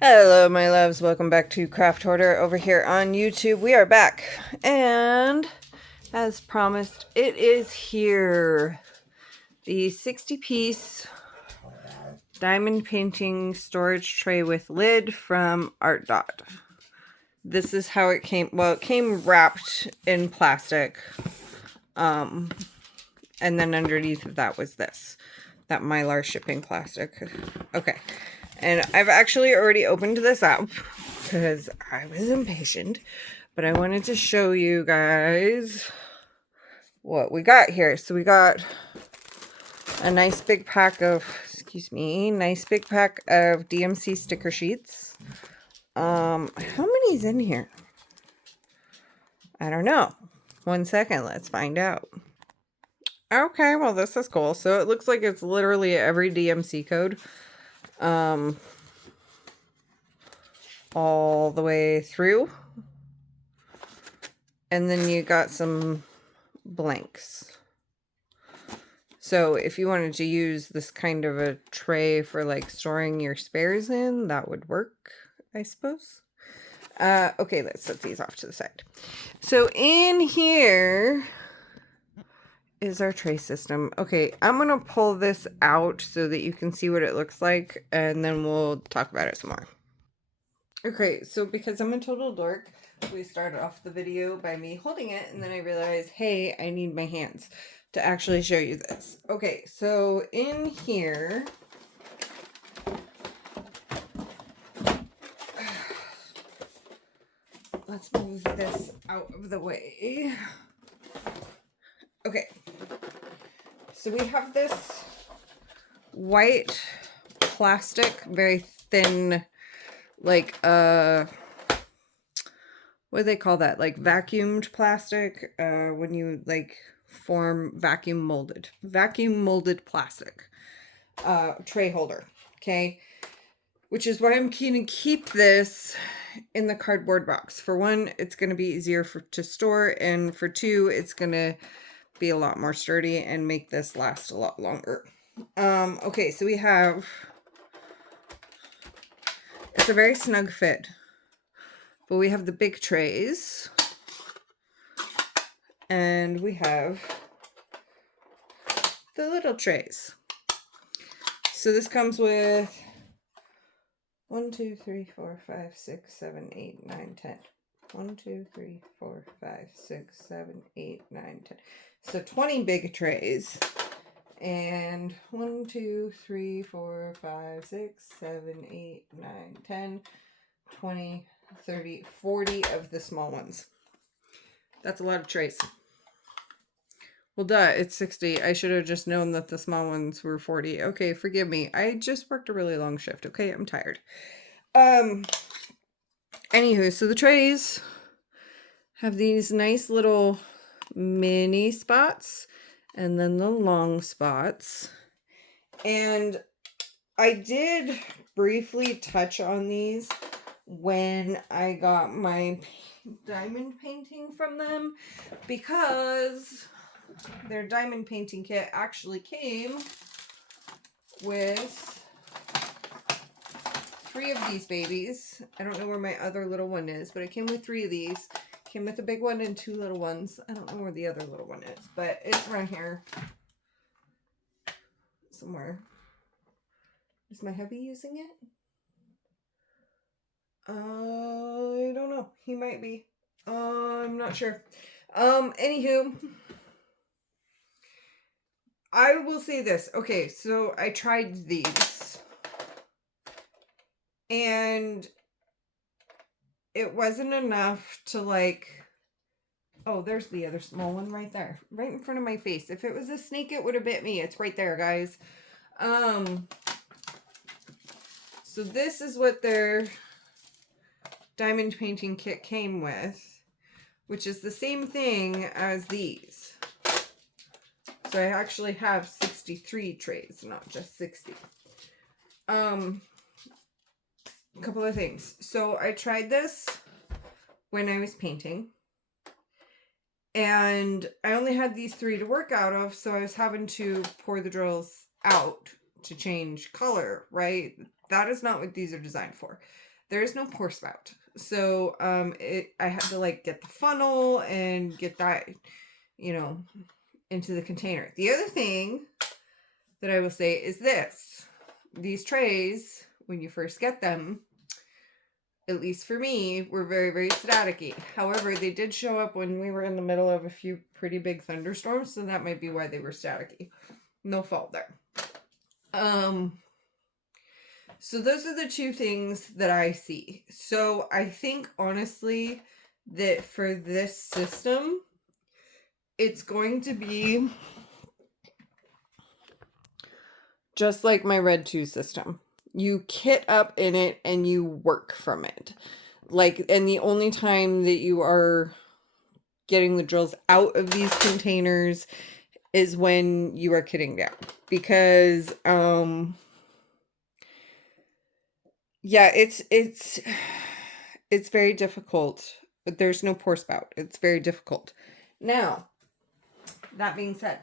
Hello, my loves. Welcome back to Craft Hoarder over here on YouTube. We are back, and as promised, it is here. The 60-piece diamond painting storage tray with lid from Art Dot. This is how it came. Well, it came wrapped in plastic, and then underneath of that was that Mylar shipping plastic. Okay. And I've actually already opened this up because I was impatient, but I wanted to show you guys what we got here. So we got a nice big pack of, nice big pack of DMC sticker sheets. How many is in here? I don't know. 1 second, let's find out. Okay, well, this is cool. So it looks like it's literally every DMC code. All the way through. And then you got some blanks. So if you wanted to use this kind of a tray for like storing your spares in, that would work, I suppose. Okay, let's set these off to the side. So in here is our tray system. Okay, I'm going to pull this out so that you can see what it looks like, and then we'll talk about it some more. Okay, so because I'm a total dork, we started off the video by me holding it, and then I realized, hey, I need my hands to actually show you this. Okay, so in here, let's move this out of the way. Okay, so we have this white plastic, very thin, like what do they call that? Like vacuumed plastic, when you like form vacuum molded plastic tray holder. Okay, which is why I'm keen to keep this in the cardboard box. For one, it's going to be easier to store, and for two, it's going to be a lot more sturdy and make this last a lot longer. Okay, so we have, it's a very snug fit, but we have the big trays, and we have the little trays. So this comes with 1, 2, 3, 4, 5, 6, 7, 8, 9, 10. 1, 2, 3, 4, 5, 6, 7, 8, 9, 10. So 20 big trays. And 1, 2, 3, 4, 5, 6, 7, 8, 9, 10, 20, 30, 40 of the small ones. That's a lot of trays. Well, duh, it's 60. I should have just known that the small ones were 40. Okay, forgive me. I just worked a really long shift, okay? I'm tired. Anywho, so the trays have these nice little mini spots and then the long spots. And I did briefly touch on these when I got my diamond painting from them, because their diamond painting kit actually came with 3 of these babies. I don't know where my other little one is, but it came with 3 of these. Came with a big one and 2 little ones. I don't know where the other little one is, but it's around here somewhere. Is my hubby using it? I don't know. He might be. I'm not sure. Anywho, I will say this. Okay, so I tried these, and it wasn't enough to like, oh, there's the other small one right there, right in front of my face. If it was a snake, it would have bit me. It's right there, guys. So this is what their diamond painting kit came with, which is the same thing as these. So I actually have 63 trays, not just 60. A couple of things. So I tried this when I was painting, and I only had these 3 to work out of, so I was having to pour the drills out to change color, right? That is not what these are designed for. there is no pour spout. So I had to like get the funnel and get that, you know, into the container. The other thing that I will say is this. These trays, when you first get them, at least for me, were very, very staticky. However, they did show up when we were in the middle of a few pretty big thunderstorms, so that might be why they were staticky. No fault there. So those are the two things that I see. So I think honestly that for this system, it's going to be just like my Red 2 system. You kit up in it and you work from it. Like, and the only time that you are getting the drills out of these containers is when you are kitting down. Because, yeah, it's very difficult. But there's no pour spout. It's very difficult. Now, that being said,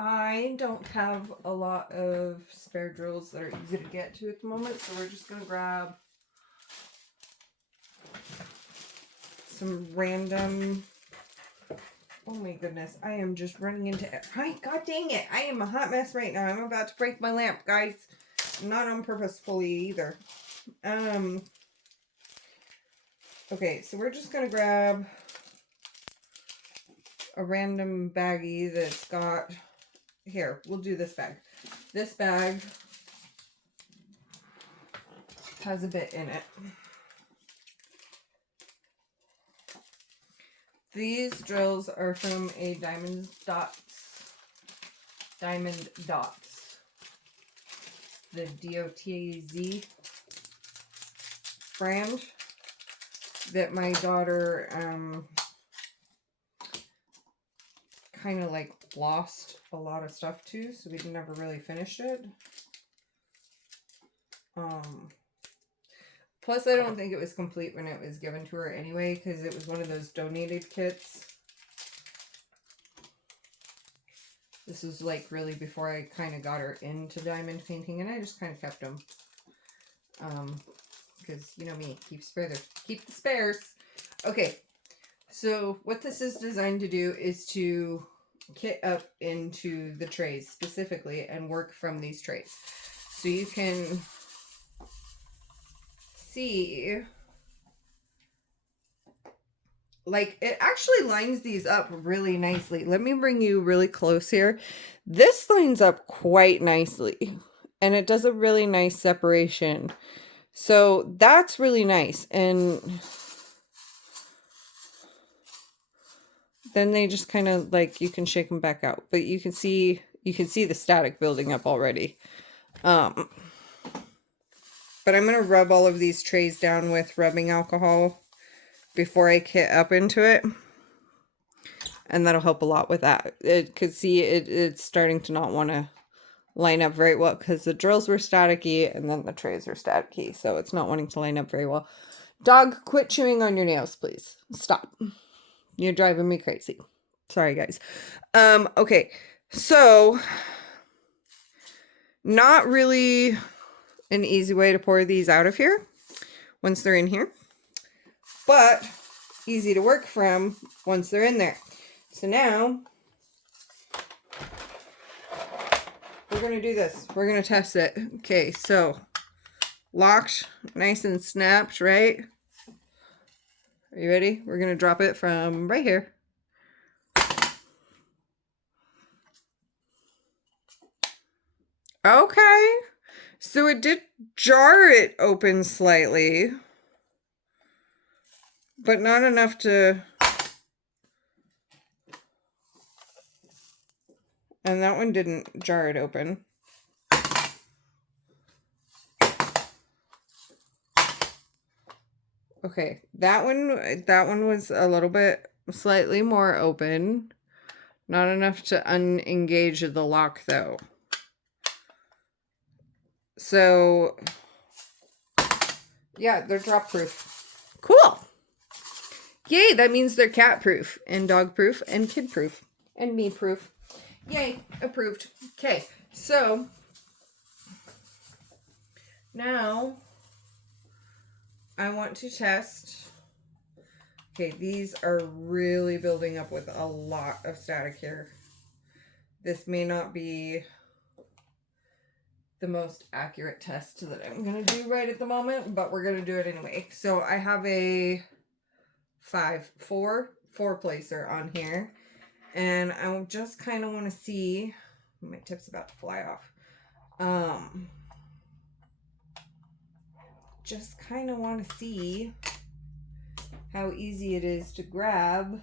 I don't have a lot of spare drills that are easy to get to at the moment, so we're just going to grab some random... Oh my goodness, I am just running into it. Hi, God dang it, I am a hot mess right now. I'm about to break my lamp, guys. Not on purposefully either. Okay, so we're just going to grab a random baggie that's got... Here, we'll do this bag. This bag has a bit in it. These drills are from a Diamond Dots. The DOTZ brand that my daughter kind of like lost a lot of stuff to, so we never really finished it. Plus I don't think it was complete when it was given to her anyway, because it was one of those donated kits. This was like really before I kind of got her into diamond painting, and I just kind of kept them. Because, you know me, keep the spares. Okay, so what this is designed to do is to kit up into the trays specifically and work from these trays. So you can see, like, it actually lines these up really nicely. Let me bring you really close here. This lines up quite nicely, and it does a really nice separation. So that's really nice. And then they just kind of like, you can shake them back out, but you can see the static building up already. But I'm going to rub all of these trays down with rubbing alcohol before I kit up into it. And that'll help a lot with that. It could see it's starting to not want to line up very well because the drills were staticky and then the trays are staticky. So it's not wanting to line up very well. Dog, quit chewing on your nails, please. Stop. You're driving me crazy. Sorry, guys. Okay. So, not really an easy way to pour these out of here once they're in here, but easy to work from once they're in there. So now, we're going to do this. We're going to test it. Okay, so, locked, nice and snapped, right? Are you ready? We're going to drop it from right here. Okay. So it did jar it open slightly, but not enough to... And that one didn't jar it open. Okay, that one was a little bit slightly more open. Not enough to unengage the lock though. So yeah, they're drop proof. Cool. Yay, that means they're cat proof and dog proof and kid proof and me proof. Yay, approved. Okay, so now I want to test. Okay, these are really building up with a lot of static here. This may not be the most accurate test that I'm going to do right at the moment, but we're going to do it anyway. So I have a four placer on here, and I just kind of want to see, my tip's about to fly off. Just kind of want to see how easy it is to grab.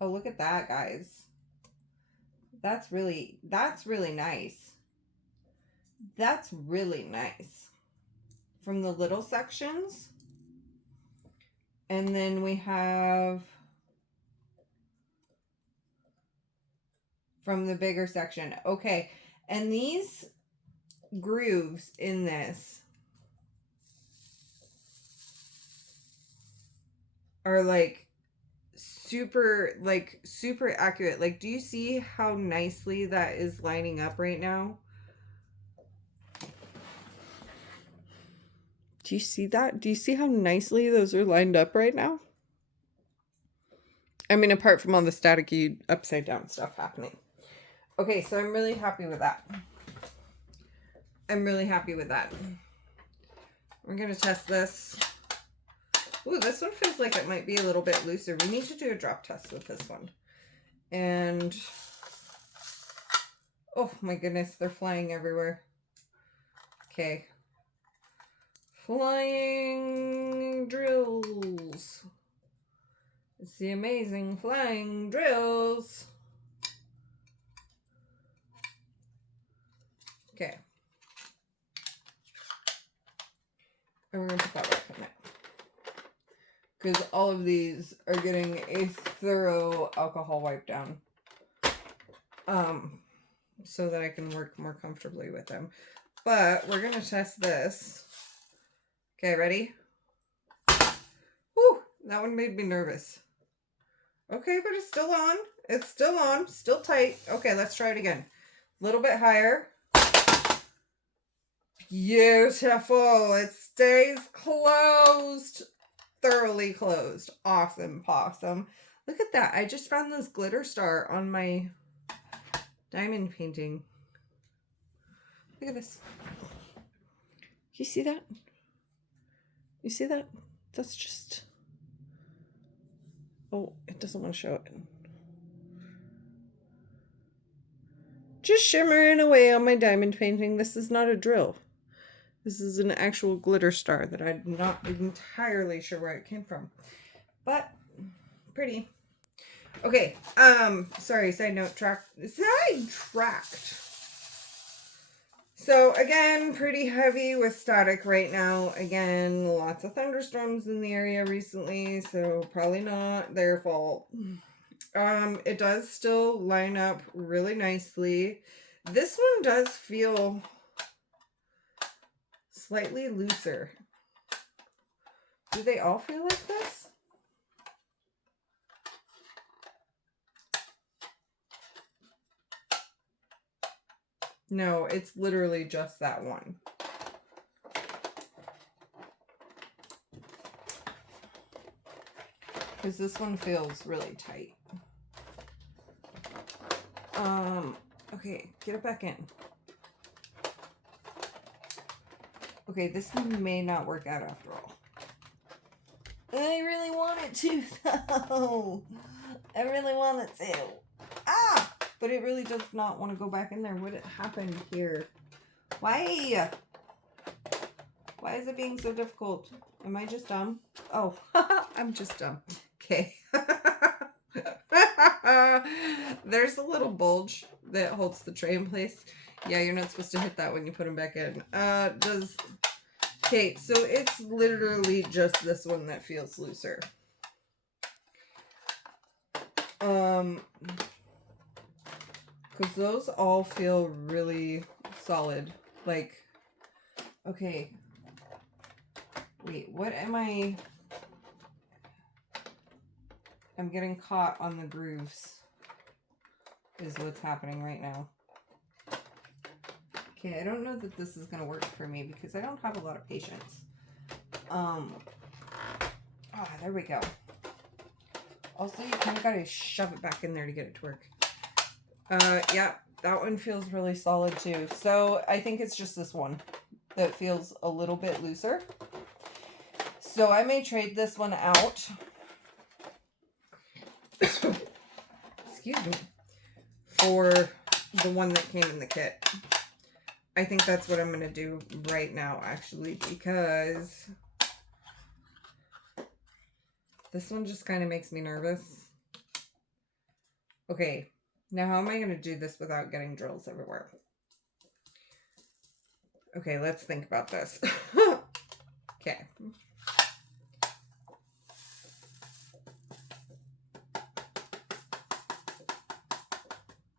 Oh, look at that, guys. That's really nice. That's really nice. From the little sections. And then we have from the bigger section. Okay. And these grooves in this are like super accurate. Like, do you see how nicely that is lining up right now? Do you see that? Do you see how nicely those are lined up right now? I mean, apart from all the staticky upside down stuff happening. Okay, so I'm really happy with that. I'm really happy with that. We're going to test this. Ooh, this one feels like it might be a little bit looser. We need to do a drop test with this one. And, oh my goodness, they're flying everywhere. Okay. Flying drills. It's the amazing flying drills. Okay. And we're going to put that back in it. Because all of these are getting a thorough alcohol wipe down. So that I can work more comfortably with them. But we're going to test this. Okay, ready? Whew, that one made me nervous. Okay, but it's still on. It's still on. Still tight. Okay, let's try it again. A little bit higher. Beautiful. It stays closed. Thoroughly closed. Awesome possum. Look at that. I just found this glitter star on my diamond painting. Look at this. You see that? You see that? That's just... Oh, it doesn't want to show it. Just shimmering away on my diamond painting. This is not a drill. This is an actual glitter star that I'm not entirely sure where it came from. But, pretty. Okay, sorry, sidetracked. So, again, pretty heavy with static right now. Again, lots of thunderstorms in the area recently, so probably not their fault. It does still line up really nicely. This one does feel slightly looser. Do they all feel like this? No, it's literally just that one. Because this one feels really tight. Okay, get it back in. Okay, this one may not work out after all. I really want it to, though. I really want it to. Ah! But it really does not want to go back in there. What happened here? Why? Why is it being so difficult? Am I just dumb? Oh, I'm just dumb. Okay. There's a little bulge that holds the tray in place. Yeah, you're not supposed to hit that when you put them back in. Okay, so it's literally just this one that feels looser. Because those all feel really solid. Like, okay. Wait, what am I... I'm getting caught on the grooves is what's happening right now. Okay, I don't know that this is going to work for me because I don't have a lot of patience. Ah, there we go. Also, you kind of got to shove it back in there to get it to work. Yeah, that one feels really solid too. So I think it's just this one that feels a little bit looser. So I may trade this one out. Excuse me. For the one that came in the kit. I think that's what I'm going to do right now, actually, because this one just kind of makes me nervous. Okay, now how am I going to do this without getting drills everywhere? Okay, let's think about this. Okay.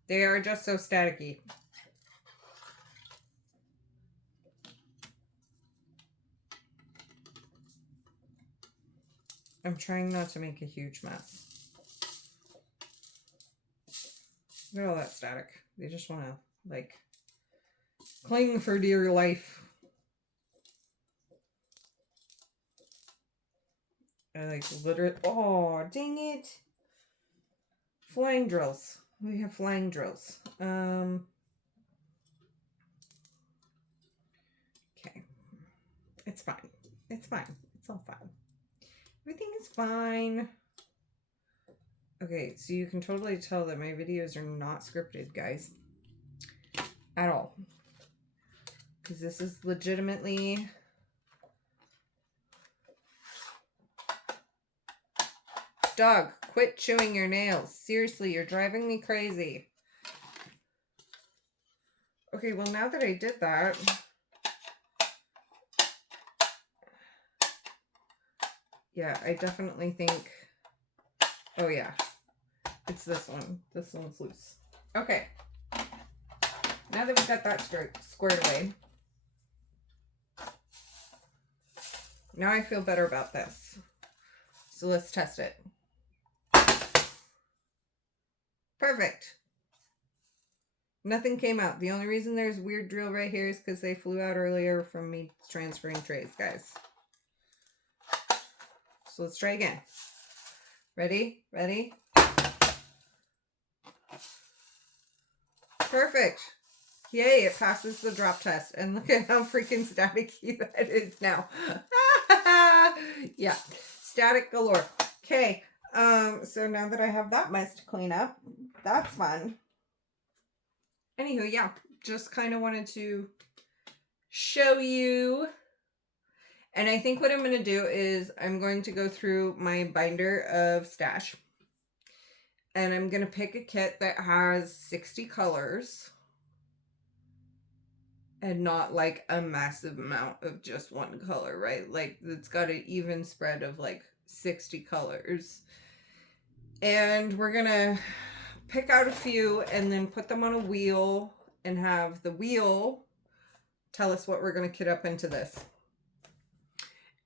They are just so staticky. I'm trying not to make a huge mess. Look at all that static. They just want to, like, cling for dear life. I, like, literally... Oh, dang it. Flying drills. We have flying drills. Okay. It's fine. It's fine. It's all fine. Everything is fine. Okay, so you can totally tell that my videos are not scripted, guys. At all. Because this is legitimately... Dog, quit chewing your nails. Seriously, you're driving me crazy. Okay, well, now that I did that... Yeah, I definitely think... Oh, yeah. It's this one. This one's loose. Okay. Now that we got that squared away, now I feel better about this. So let's test it. Perfect. Nothing came out. The only reason there's a weird drill right here is because they flew out earlier from me transferring trays, guys. So let's try again. Ready? Ready? Perfect. Yay, it passes the drop test. And look at how freaking staticky that is now. Yeah, static galore. Okay, so now that I have that mess to clean up, that's fun. Anywho, yeah, just kind of wanted to show you. And I think what I'm going to do is I'm going to go through my binder of stash. And I'm going to pick a kit that has 60 colors. And not like a massive amount of just one color, right? Like it's got an even spread of like 60 colors. And we're going to pick out a few and then put them on a wheel and have the wheel tell us what we're going to kit up into this.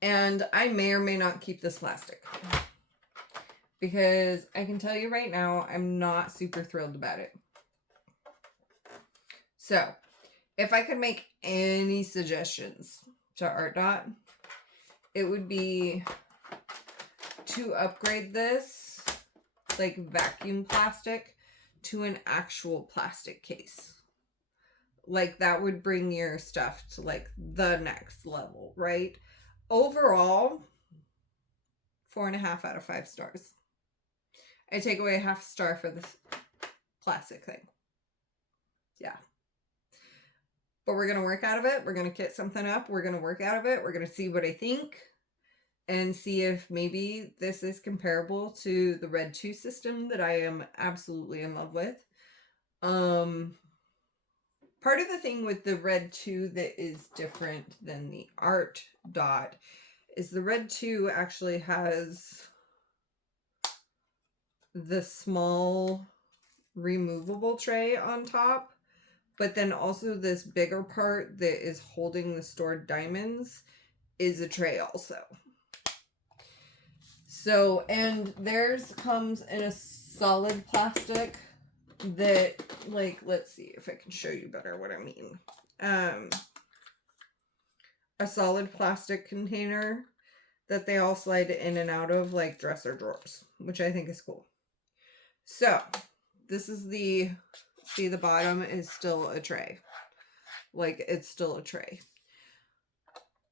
And I may or may not keep this plastic. Because I can tell you right now, I'm not super thrilled about it. So, if I could make any suggestions to ArtDot, it would be to upgrade this, like vacuum plastic, to an actual plastic case. Like that would bring your stuff to like the next level, right? Overall, 4.5 out of 5 stars. I take away a half star for this plastic thing. Yeah. But we're going to work out of it. We're going to kit something up. We're going to work out of it. We're going to see what I think and see if maybe this is comparable to the Red 2 system that I am absolutely in love with. Part of the thing with the Red 2 that is different than the ArtDot is the Red 2 actually has the small removable tray on top, but then also this bigger part that is holding the stored diamonds is a tray also. So, and theirs comes in a solid plastic that, like, let's see if I can show you better what I mean. a solid plastic container that they all slide in and out of like dresser drawers, which I think is cool. So this is the bottom is still a tray. Like it's still a tray.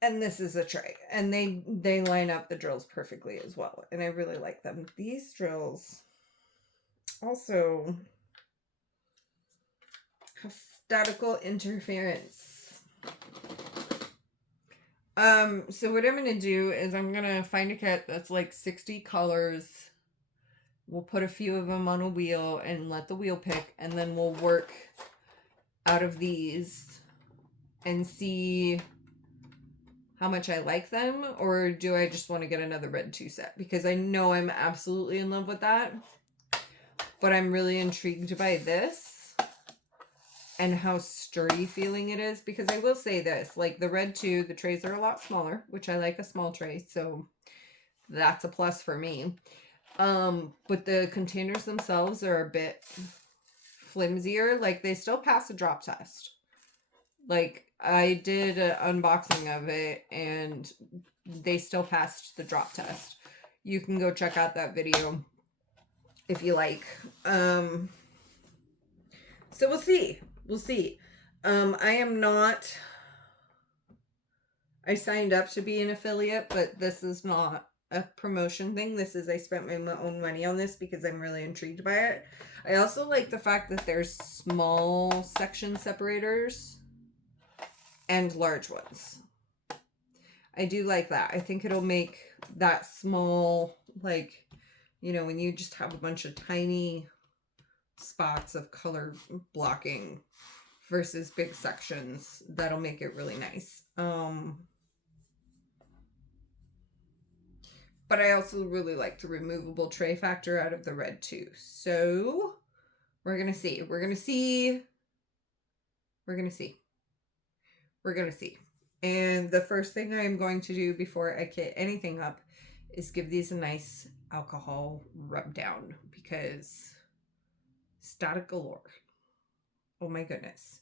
And this is a tray. And they line up the drills perfectly as well. And I really like them. These drills also have statical interference. So what I'm going to do is I'm going to find a kit that's like 60 colors. We'll put a few of them on a wheel and let the wheel pick, and then we'll work out of these and see how much I like them, or do I just want to get another Red 2 set? Because I know I'm absolutely in love with that, but I'm really intrigued by this and how sturdy feeling it is, because I will say this, like the Red 2, the trays are a lot smaller, which I like a small tray, so that's a plus for me. But the containers themselves are a bit flimsier. Like they still pass a drop test. Like I did an unboxing of it and they still passed the drop test. You can go check out that video if you like. So we'll see. We'll see. I signed up to be an affiliate, but this is not a promotion thing. This is, I spent my own money on this because I'm really intrigued by it. I also like the fact that there's small section separators and large ones. I do like that. I think it'll make that small, like, you know, when you just have a bunch of tiny spots of color blocking versus big sections, that'll make it really nice. But I also really like the removable tray factor out of the Red 2. So we're going to see. We're going to see. And the first thing I'm going to do before I kit anything up is give these a nice alcohol rub down, because static galore. Oh my goodness.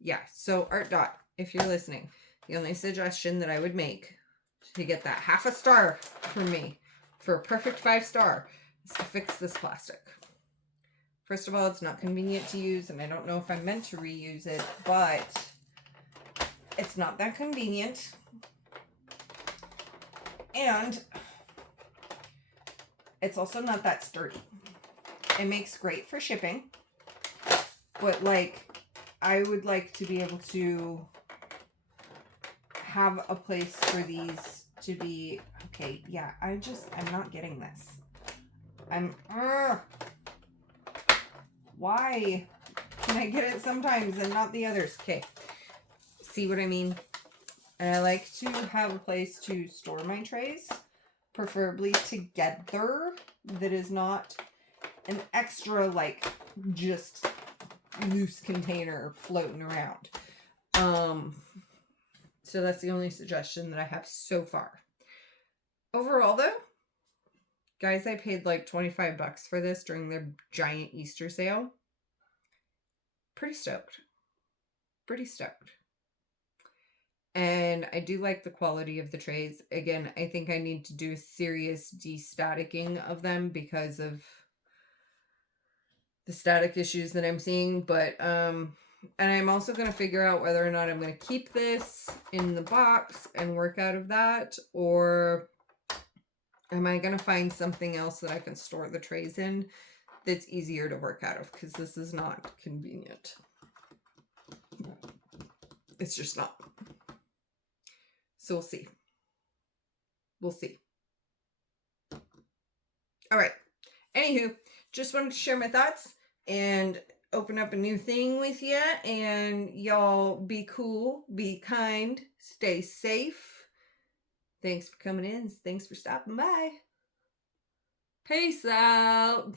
Yeah, so Art Dot, if you're listening, the only suggestion that I would make to get that half a star from me for a perfect 5-star is to fix this plastic. First of all, it's not convenient to use, and I don't know if I'm meant to reuse it, but it's not that convenient. And it's also not that sturdy. It makes great for shipping, but like, I would like to be able to have a place for these to be. Okay, yeah, I'm not getting this. Why can I get it sometimes and not the others? Okay, see what I mean? And I like to have a place to store my trays, preferably together, that is not an extra, like, just loose container floating around. So that's the only suggestion that I have so far. Overall though, guys, I paid like $25 for this during their giant Easter sale. Pretty stoked. And I do like the quality of the trays. Again, I think I need to do a serious de-staticking of them because of the static issues that I'm seeing. But and I'm also going to figure out whether or not I'm going to keep this in the box and work out of that, or am I going to find something else that I can store the trays in that's easier to work out of, because this is not convenient. It's just not. So we'll see. All right. Anywho, just wanted to share my thoughts and open up a new thing with you, and y'all be cool, be kind, stay safe. Thanks for coming in. Thanks for stopping by. Peace out.